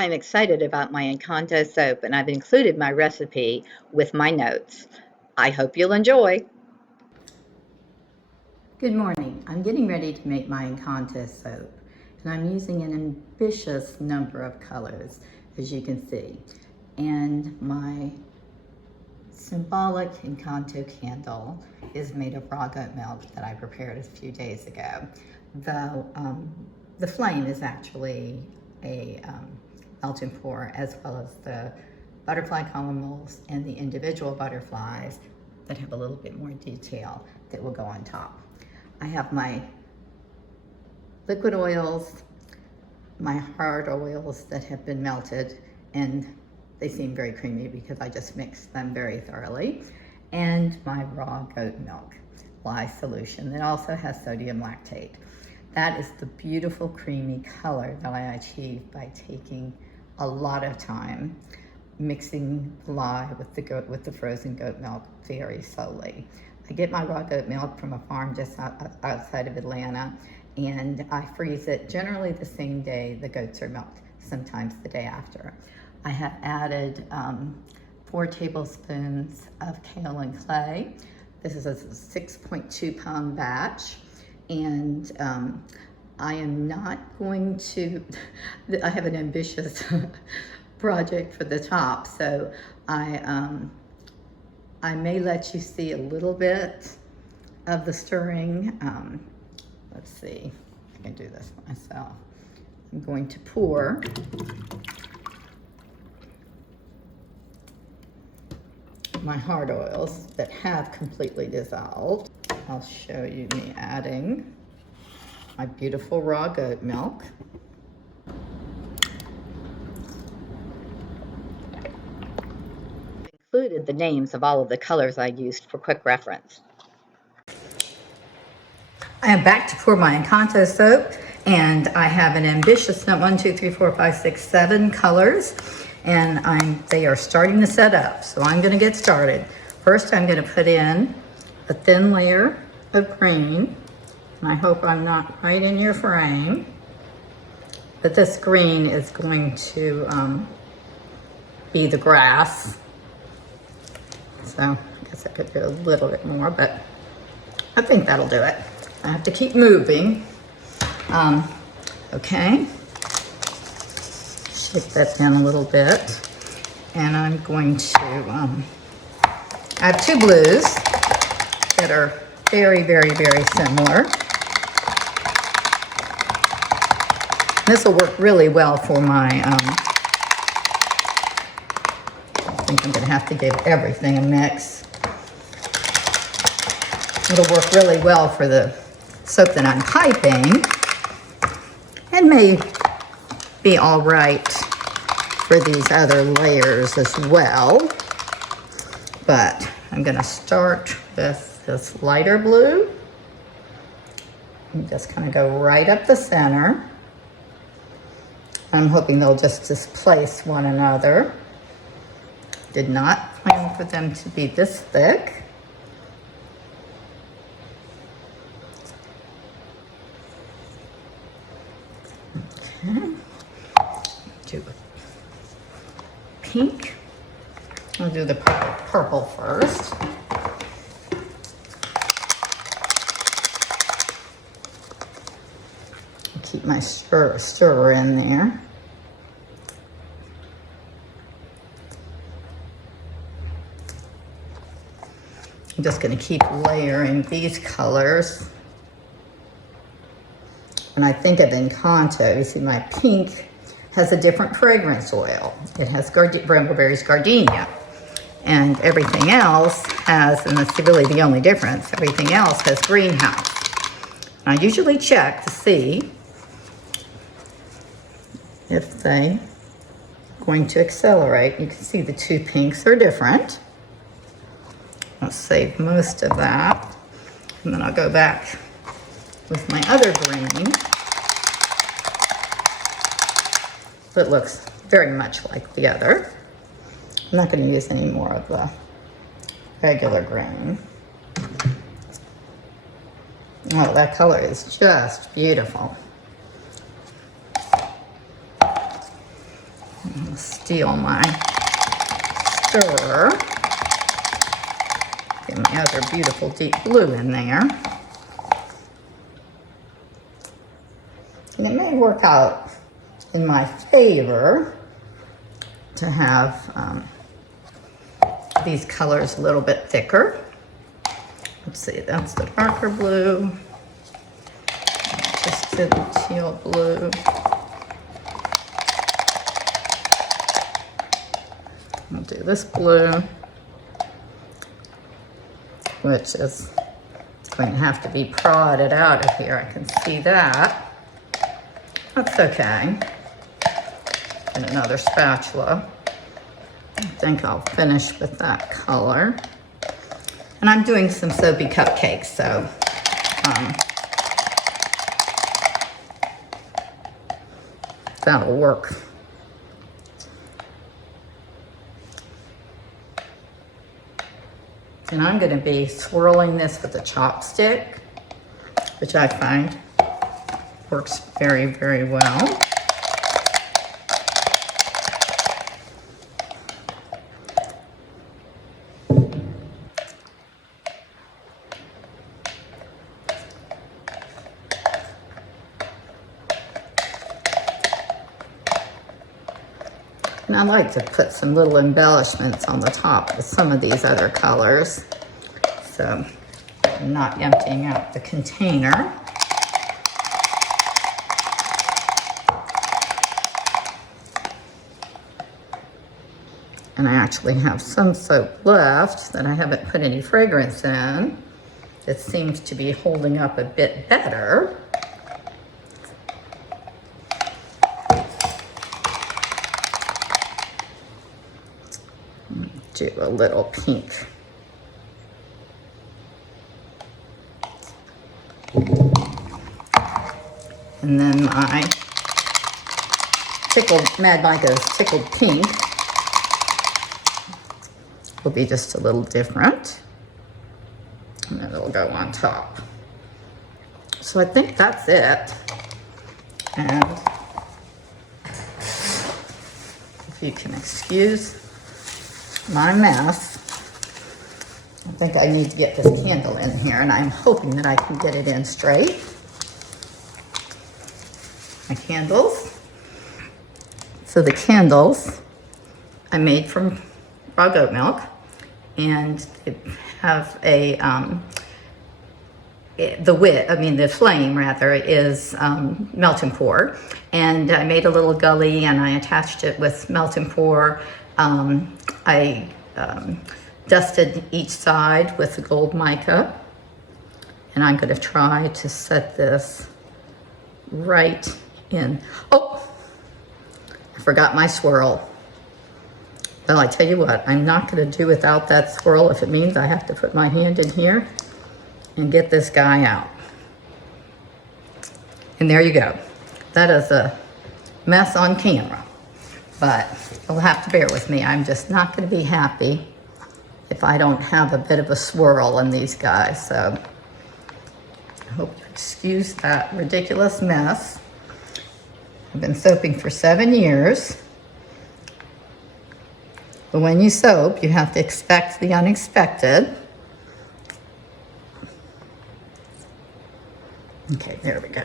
I'm excited about my Encanto soap, and I've included my recipe with my notes. I hope you'll enjoy. Good morning. I'm getting ready to make my Encanto soap, and I'm using an ambitious number of colors, as you can see. And my symbolic Encanto candle is made of raw goat milk that I prepared a few days ago. Though the flame is actually a melt and pour, as well as the butterfly column molds and the individual butterflies that have a little bit more detail that will go on top. I have my liquid oils, my hard oils that have been melted, and they seem very creamy because I just mixed them very thoroughly, and my raw goat milk lye solution that also has sodium lactate. That is the beautiful creamy color that I achieved by taking a lot of time mixing lye with the frozen goat milk very slowly. I get my raw goat milk from a farm just outside of Atlanta, and I freeze it generally the same day the goats are milked, sometimes the day after. I have added 4 tablespoons of kaolin clay. This is a 6.2 pound batch, and I am not going to, I have an ambitious project for the top, so I may let you see a little bit of the stirring. Let's see if I can do this myself. I'm going to pour my hard oils that have completely dissolved. I'll show you me adding my beautiful raw goat milk. Included the names of all of the colors I used for quick reference. I am back to pour my Encanto soap, and I have an ambitious 1, 2, 3, 4, 5, 6, 7 colors, and they are starting to set up. So I'm going to get started. First, I'm going to put in a thin layer of green, and I hope I'm not right in your frame, but this green is going to be the grass. So I guess I could do a little bit more, but I think that'll do it. I have to keep moving. Okay. Shake that down a little bit. And I'm going to, I have 2 blues that are very, very, very similar. This will work really well for my, I think I'm gonna have to give everything a mix. It'll work really well for the soap that I'm piping, and may be all right for these other layers as well. But I'm gonna start with this lighter blue and just kind of go right up the center. I'm hoping they'll just displace one another. Did not plan for them to be this thick. Okay. Do pink. I'll do the purple first. Keep my stirrer in there. I'm just going to keep layering these colors. When I think of Encanto, you see my pink has a different fragrance oil. It has brambleberries gardenia. And everything else has, and that's really the only difference, everything else has greenhouse. And I usually check to see if they are going to accelerate. You can see the 2 pinks are different. I'll save most of that, and then I'll go back with my other green. That looks very much like the other. I'm not going to use any more of the regular green. Oh, that color is just beautiful. Steal my stirrer. Get my other beautiful deep blue in there. And it may work out in my favor to have these colors a little bit thicker. Let's see, that's the darker blue. Just to the teal blue. I'll do this blue, which is going to have to be prodded out of here. I can see that. That's okay. And another spatula. I think I'll finish with that color. And I'm doing some soapy cupcakes, so that'll work. And I'm going to be swirling this with a chopstick, which I find works very, very well. And I like to put some little embellishments on the top with some of these other colors. So I'm not emptying out the container. And I actually have some soap left that I haven't put any fragrance in. It seems to be holding up a bit better. Do a little pink. And then my Mad Mica's tickled pink will be just a little different. And then it'll go on top. So I think that's it. And if you can excuse my mess, I think I need to get this candle in here, and I'm hoping that I can get it in straight. My candles. So the candles I made from raw goat milk, and they have a the flame rather is melt and pour, and I made a little gully and I attached it with melt and pour. I dusted each side with the gold mica, and I'm going to try to set this right in. Oh, I forgot my swirl. Well, I tell you what, I'm not going to do without that swirl if it means I have to put my hand in here and get this guy out. And there you go. That is a mess on camera, but you'll have to bear with me. I'm just not going to be happy if I don't have a bit of a swirl in these guys. So I hope you excuse that ridiculous mess. I've been soaping for 7 years. But when you soap, you have to expect the unexpected. Okay, there we go.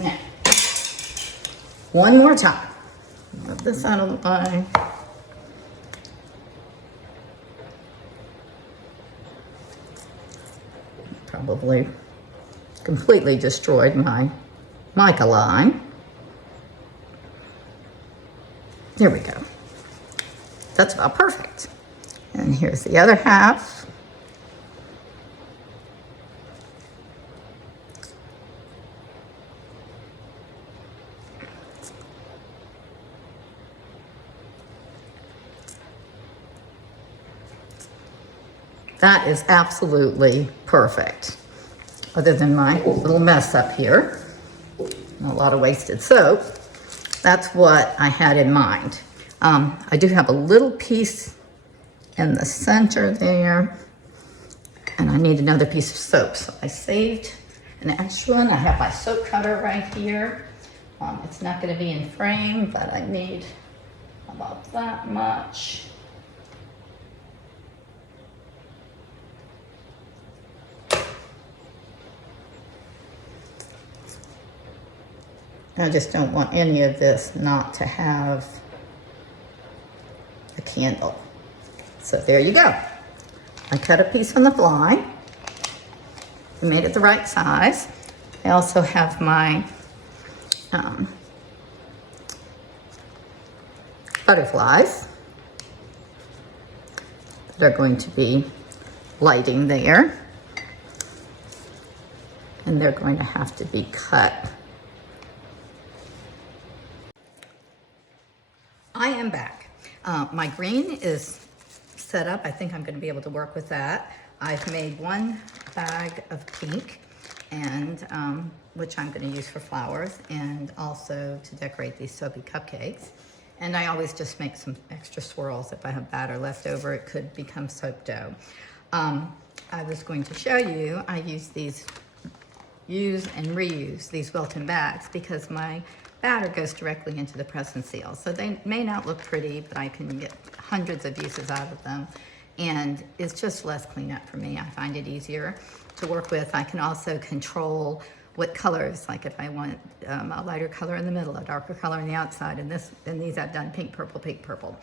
Now, one more time. Move this out of the way. Probably completely destroyed my mica line. There we go. That's about perfect. And here's the other half. That is absolutely perfect. Other than my little mess up here, a lot of wasted soap. That's what I had in mind. I do have a little piece in the center there, and I need another piece of soap. So I saved an extra one. I have my soap cutter right here, It's not going to be in frame, but I need about that much. I just don't want any of this not to have a candle. So there you go. I cut a piece on the fly. I made it the right size. I also have my butterflies that are going to be lighting there. And they're going to have to be cut. I am back. My green is set up. I think I'm going to be able to work with that. I've made one bag of pink, and which I'm going to use for flowers and also to decorate these soapy cupcakes. And I always just make some extra swirls. If I have batter left over, it could become soap dough. I was going to show you, I use and reuse these Wilton bags because my batter goes directly into the press and seal. So they may not look pretty, but I can get hundreds of uses out of them. And it's just less cleanup for me. I find it easier to work with. I can also control what colors, like if I want a lighter color in the middle, a darker color on the outside, and these I've done pink, purple, pink, purple.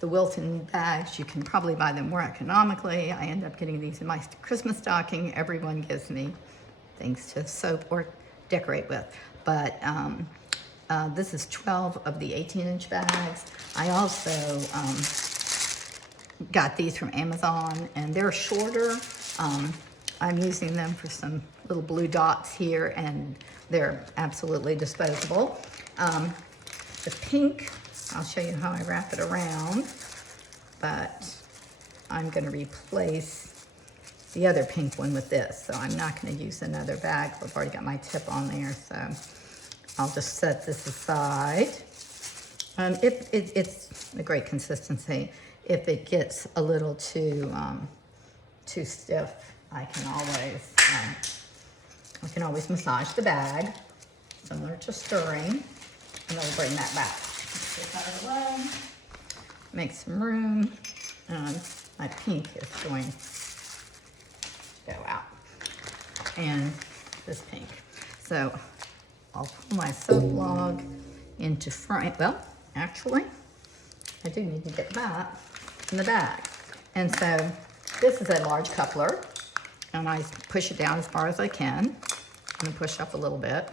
The Wilton bags, you can probably buy them more economically. I end up getting these in my Christmas stocking. Everyone gives me things to soap or decorate with. But this is 12 of the 18-inch bags. I also got these from Amazon, and they're shorter. I'm using them for some little blue dots here, and they're absolutely disposable. The pink, I'll show you how I wrap it around, but I'm going to replace the other pink one with this, so I'm not going to use another bag. I've already got my tip on there, so I'll just set this aside. It's a great consistency. If it gets a little too stiff, I can always massage the bag, similar to stirring, and it'll bring that back. Get that out of the way, make some room, and my pink is going to go out, and this pink. So I'll pull my soap log into frame. Well, actually, I do need to get that in the bag. And so this is a large coupler, and I push it down as far as I can. I'm gonna push up a little bit.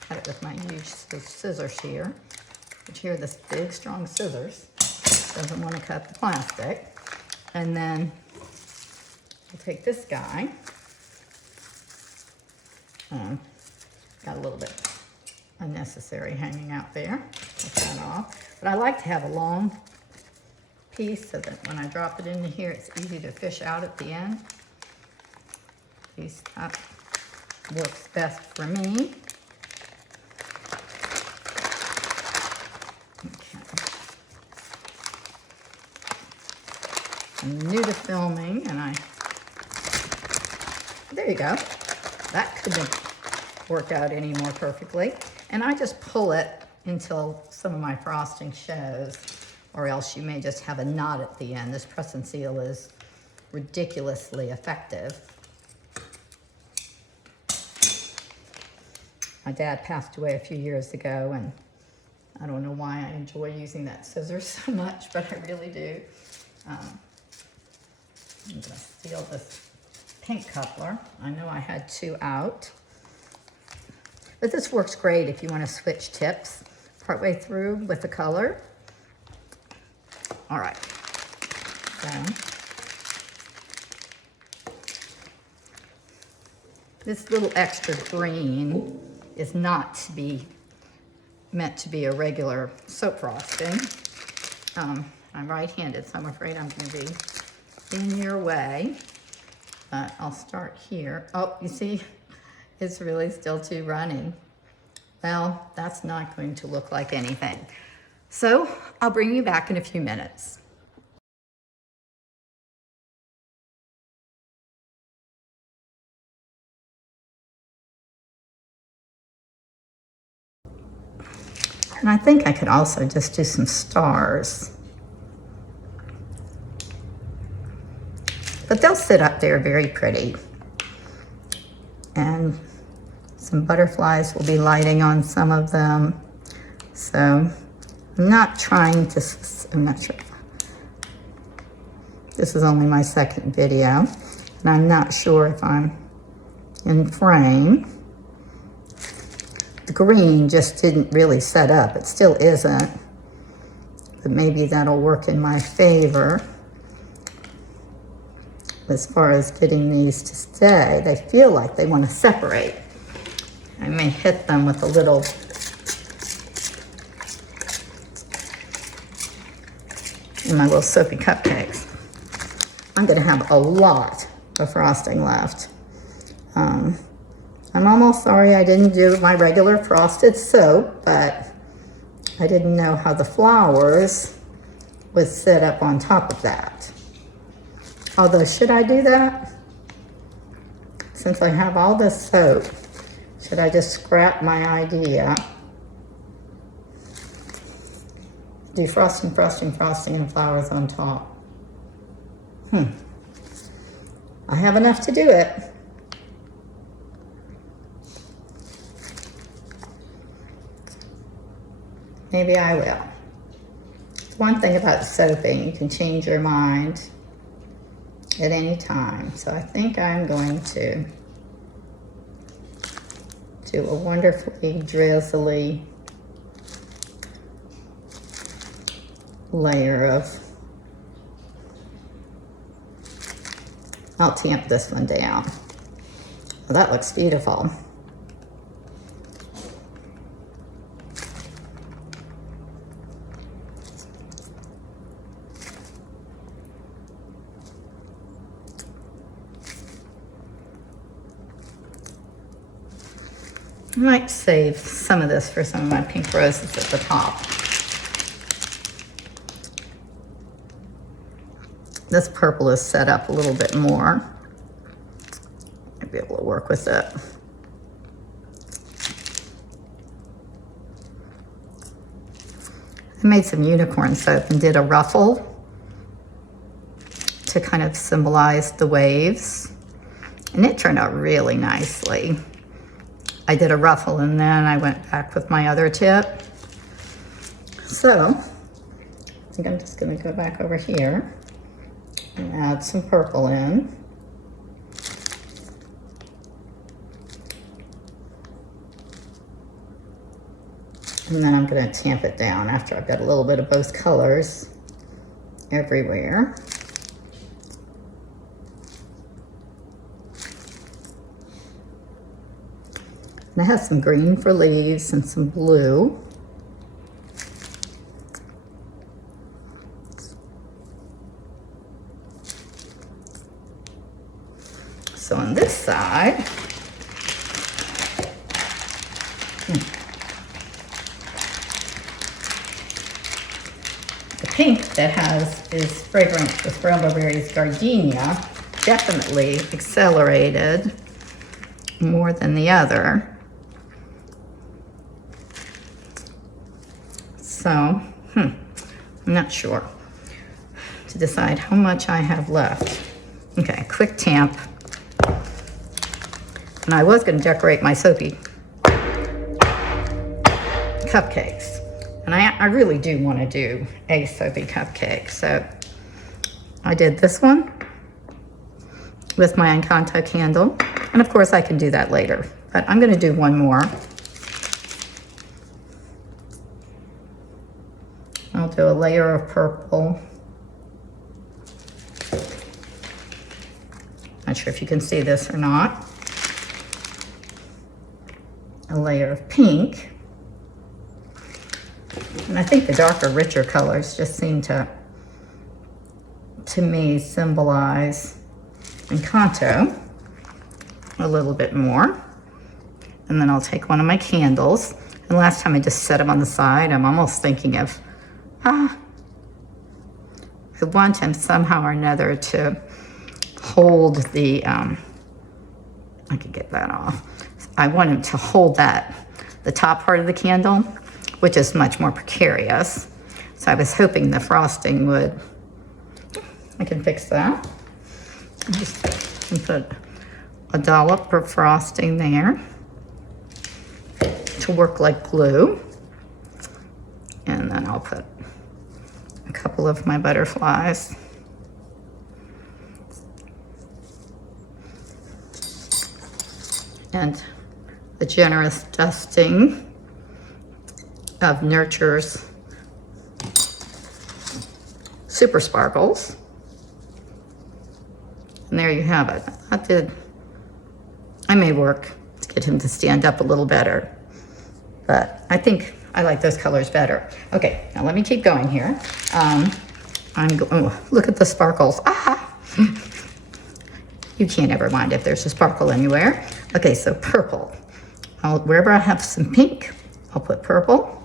Cut it with my huge scissors here, which here are this big, strong scissors. Doesn't want to cut the plastic. And then I'll take this guy. Got a little bit unnecessary hanging out there. Take that off. But I like to have a long piece so that when I drop it into here, it's easy to fish out at the end. That works best for me. I'm new to filming, and there you go. That couldn't work out any more perfectly. And I just pull it until some of my frosting shows, or else you may just have a knot at the end. This press and seal is ridiculously effective. My dad passed away a few years ago, and I don't know why I enjoy using that scissors so much, but I really do. I'm going to seal this pink coupler. I know I had two out. But this works great if you want to switch tips partway through with the color. All right. So this little extra green is not to be meant to be a regular soap frosting. I'm right-handed, so I'm afraid I'm going to be in your way. But I'll start here. Oh, you see, it's really still too runny. Well, that's not going to look like anything. So I'll bring you back in a few minutes. And I think I could also just do some stars. But they'll sit up there very pretty. And some butterflies will be lighting on some of them. So I'm not trying to, I'm not sure. This is only my second video, and I'm not sure if I'm in frame. The green just didn't really set up. It still isn't, but maybe that'll work in my favor. As far as getting these to stay, they feel like they want to separate. I may hit them with a little in my little soapy cupcakes. I'm gonna have a lot of frosting left. I'm almost sorry I didn't do my regular frosted soap, but I didn't know how the flowers would sit up on top of that. Although, should I do that? Since I have all this soap, should I just scrap my idea? Do frosting, frosting, frosting, and flowers on top. I have enough to do it. Maybe I will. One thing about soaping, you can change your mind at any time. So I think I'm going to do a wonderfully drizzly layer of, I'll tamp this one down. Well, that looks beautiful. I might save some of this for some of my pink roses at the top. This purple is set up a little bit more. I'll be able to work with it. I made some unicorn soap and did a ruffle to kind of symbolize the waves. And it turned out really nicely. I did a ruffle and then I went back with my other tip. So, I think I'm just gonna go back over here and add some purple in. And then I'm gonna tamp it down after I've got a little bit of both colors everywhere. And I have some green for leaves and some blue. So on this side, the pink that is fragrant with Brambleberry's gardenia definitely accelerated more than the other. So, I'm not sure to decide how much I have left. Okay, quick tamp. And I was going to decorate my soapy cupcakes. And I really do want to do a soapy cupcake. So I did this one with my Encanto candle. And of course I can do that later. But I'm going to do one more. I'll do a layer of purple. Not sure if you can see this or not. A layer of pink. And I think the darker, richer colors just seem to me, symbolize Encanto a little bit more. And then I'll take one of my candles. And last time I just set them on the side, I'm almost thinking of, I want him somehow or another to hold the, I could get that off. I want him to hold that, the top part of the candle, which is much more precarious. So I was hoping the frosting would, I can fix that. Just put a dollop of frosting there to work like glue. And then I'll put a couple of my butterflies. And a generous dusting of Nurture's Super Sparkles. And there you have it. I may work to get him to stand up a little better, but I think I like those colors better. Okay, now let me keep going here. Look at the sparkles. Ah! You can't ever mind if there's a sparkle anywhere. Okay, so purple. Wherever I have some pink, I'll put purple.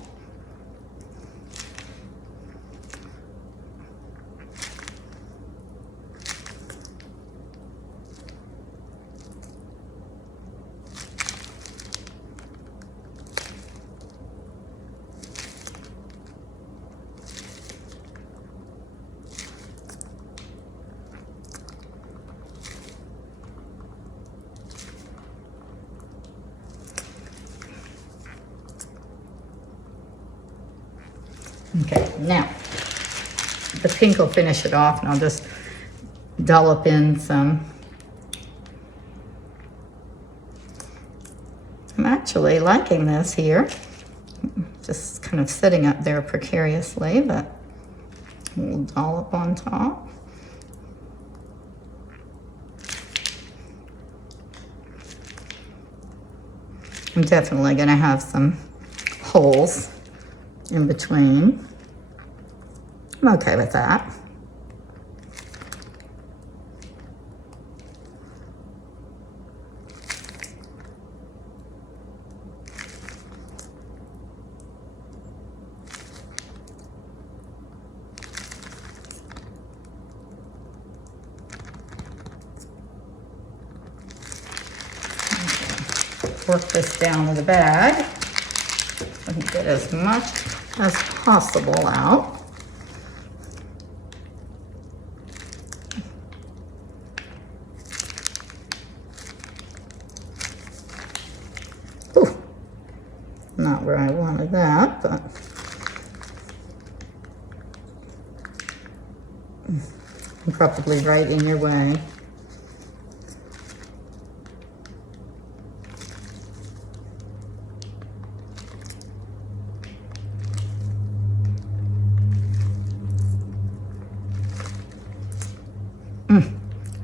Okay, now the pink will finish it off, and I'll just dollop in some. I'm actually liking this here. Just kind of sitting up there precariously, but we'll dollop on top. I'm definitely going to have some holes in between. I'm okay with that. Work this down with a bag and get as much as possible out. Ooh, not where I wanted that, but I'm probably right in your way.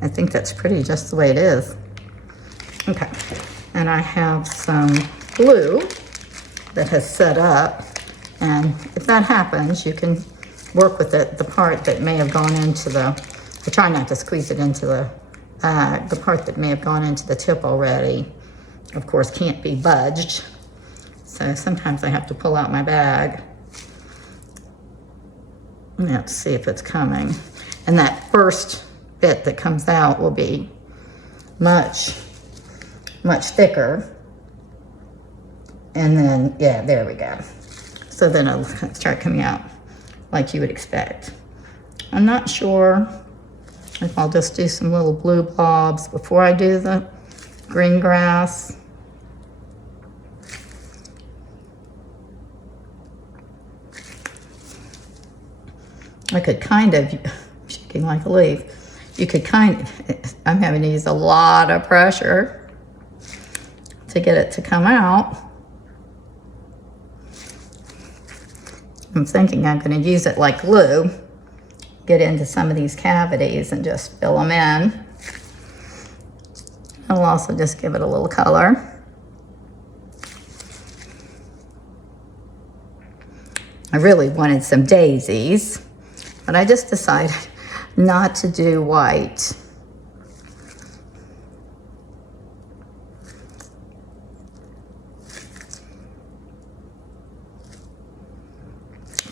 I think that's pretty just the way it is. Okay, and I have some glue that has set up, and if that happens, you can work with it. The part that may have gone into I try not to squeeze it into the part that may have gone into the tip already, of course, can't be budged. So sometimes I have to pull out my bag. Let's see if it's coming. And that first bit that comes out will be much thicker, and then yeah, there we go. So then it'll start coming out like you would expect. I'm not sure if I'll just do some little blue blobs before I do the green grass. I could kind of, shaking like a leaf, you could I'm having to use a lot of pressure to get it to come out. I'm thinking I'm going to use it like glue, get into some of these cavities and just fill them in. I'll also just give it a little color. I really wanted some daisies, but I just decided not to do white.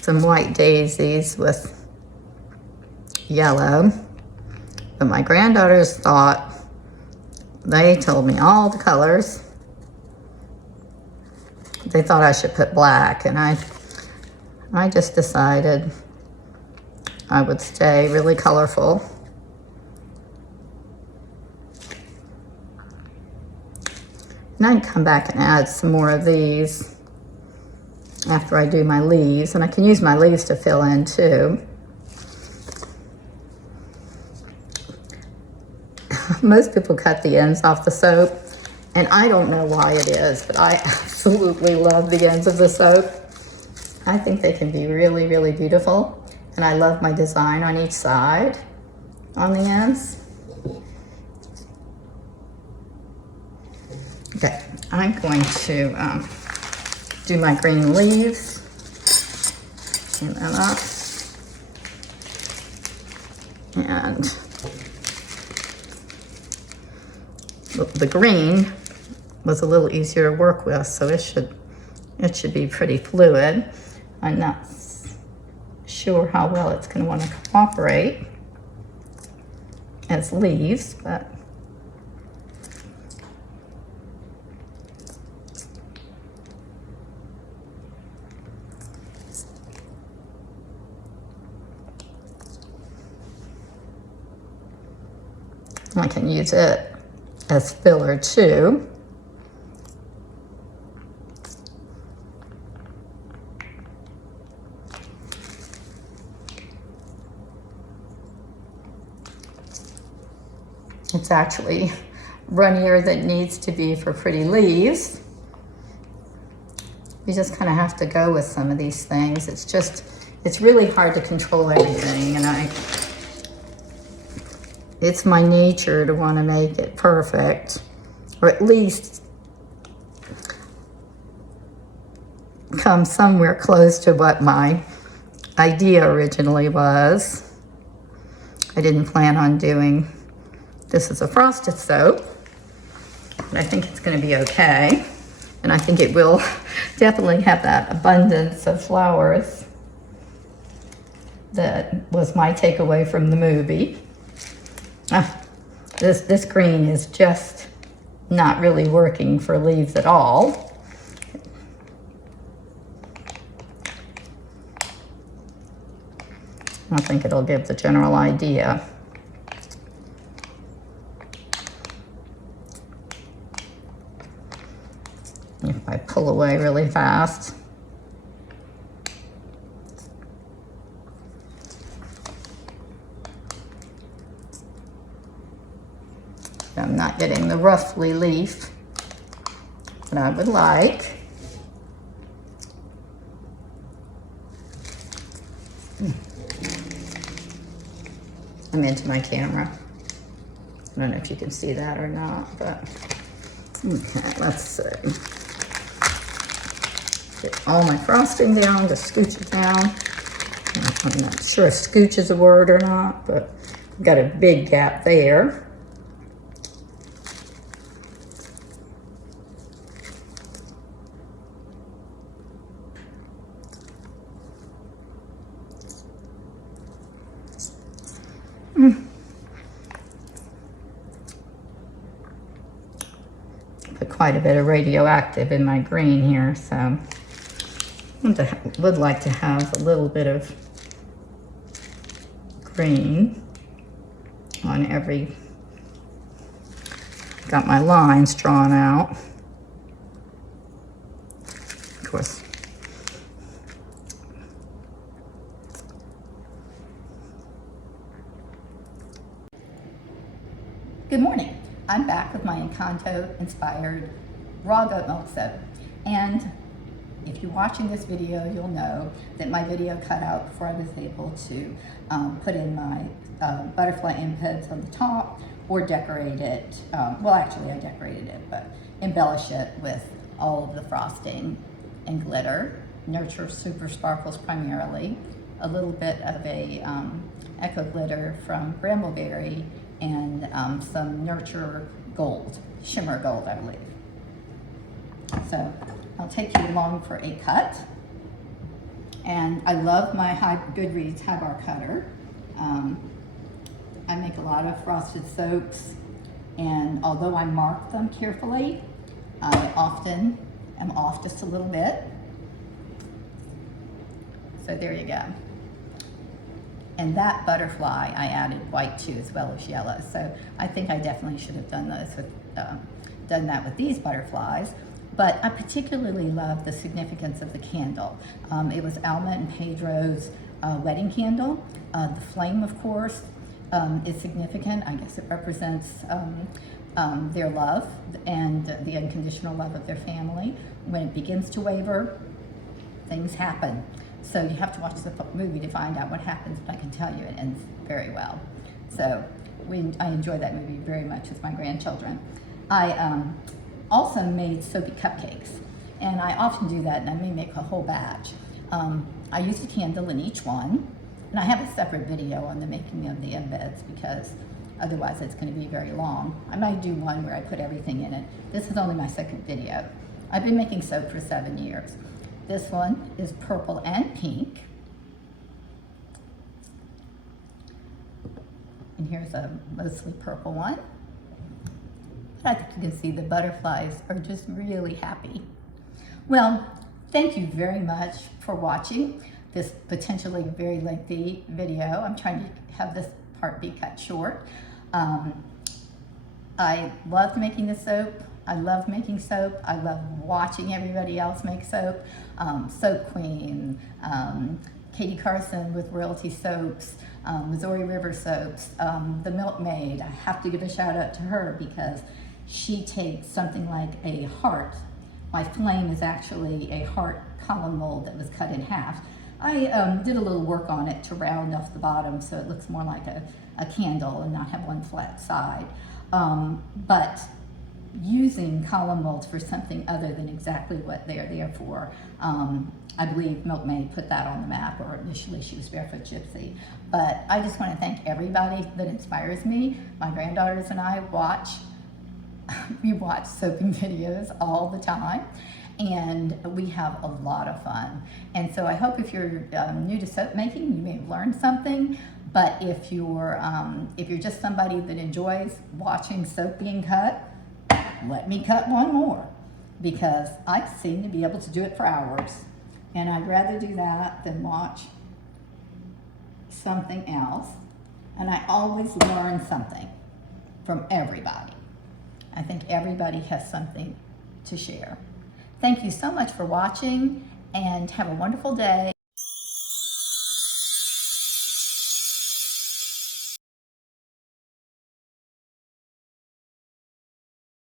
Some white daisies with yellow, but my granddaughters thought, they told me all the colors, They thought I should put black, and I just decided I would stay really colorful. And I can come back and add some more of these after I do my leaves, and I can use my leaves to fill in too. Most people cut the ends off the soap, and I don't know why it is, but I absolutely love the ends of the soap. I think they can be really, really beautiful, and I love my design on each side on the ends. Okay, I'm going to do my green leaves. Clean that up. And the green was a little easier to work with, so it should be pretty fluid. I'm not sure how well it's going to want to cooperate as leaves, but I can use it as filler too. It's actually runnier than it needs to be for pretty leaves. You just kind of have to go with some of these things. It's really hard to control everything, and it's my nature to want to make it perfect, or at least come somewhere close to what my idea originally was. I didn't plan on doing this as a frosted soap, but I think it's going to be okay. And I think it will definitely have that abundance of flowers that was my takeaway from the movie. This green is just not really working for leaves at all. I think it'll give the general idea. If I pull away really fast. I'm not getting the ruffly leaf that I would like. I'm into my camera. I don't know if you can see that or not, but okay, let's see. Get all my frosting down, just scooch it down. I'm not sure if scooch is a word or not, but I've got a big gap there. Put quite a bit of radioactive in my green here, so I would like to have a little bit of green on every, got my lines drawn out. Of course, good morning. I'm back with my Encanto-inspired raw goat milk soap. And if you're watching this video, you'll know that my video cut out before I was able to put in my butterfly embeds on the top or decorate it. Well, actually I decorated it, but embellish it with all of the frosting and glitter. Nurture Super Sparkles primarily. A little bit of a Echo Glitter from Brambleberry, and some Nurture Gold, Shimmer Gold, I believe. So I'll take you along for a cut. And I love my Goodreads High Bar Cutter. I make a lot of frosted soaps, and although I mark them carefully, I often am off just a little bit. So there you go. And that butterfly I added white to as well as yellow. So I think I definitely should have done those with, done that with these butterflies. But I particularly love the significance of the candle. It was Alma and Pedro's wedding candle. The flame, of course, is significant. I guess it represents their love and the unconditional love of their family. When it begins to waver, things happen. So you have to watch the movie to find out what happens, but I can tell you it ends very well. So I enjoy that movie very much with my grandchildren. I also made soapy cupcakes, and I often do that, and I may make a whole batch. I used a candle in each one, and I have a separate video on the making of the embeds because otherwise it's going to be very long. I might do one where I put everything in it. This is only my second video. I've been making soap for 7 years. This one is purple and pink. And here's a mostly purple one. I think you can see the butterflies are just really happy. Well, thank you very much for watching this potentially very lengthy video. I'm trying to have this part be cut short. I loved making the soap. I love making soap. I love watching everybody else make soap. Soap Queen, Katie Carson with Royalty Soaps, Missouri River Soaps, the Milkmaid. I have to give a shout out to her because she takes something like a heart. My flame is actually a heart column mold that was cut in half. I did a little work on it to round off the bottom so it looks more like a candle and not have one flat side. But using column molds for something other than exactly what they are there for. I believe Milkmaid put that on the map, or initially she was Barefoot Gypsy. But I just want to thank everybody that inspires me. My granddaughters and I we watch soaping videos all the time, and we have a lot of fun. And so I hope if you're new to soap making, you may have learned something. But if you're just somebody that enjoys watching soap being cut, let me cut one more, because I seem to be able to do it for hours, and I'd rather do that than watch something else. And I always learn something from everybody. I think everybody has something to share. Thank you so much for watching, and have a wonderful day.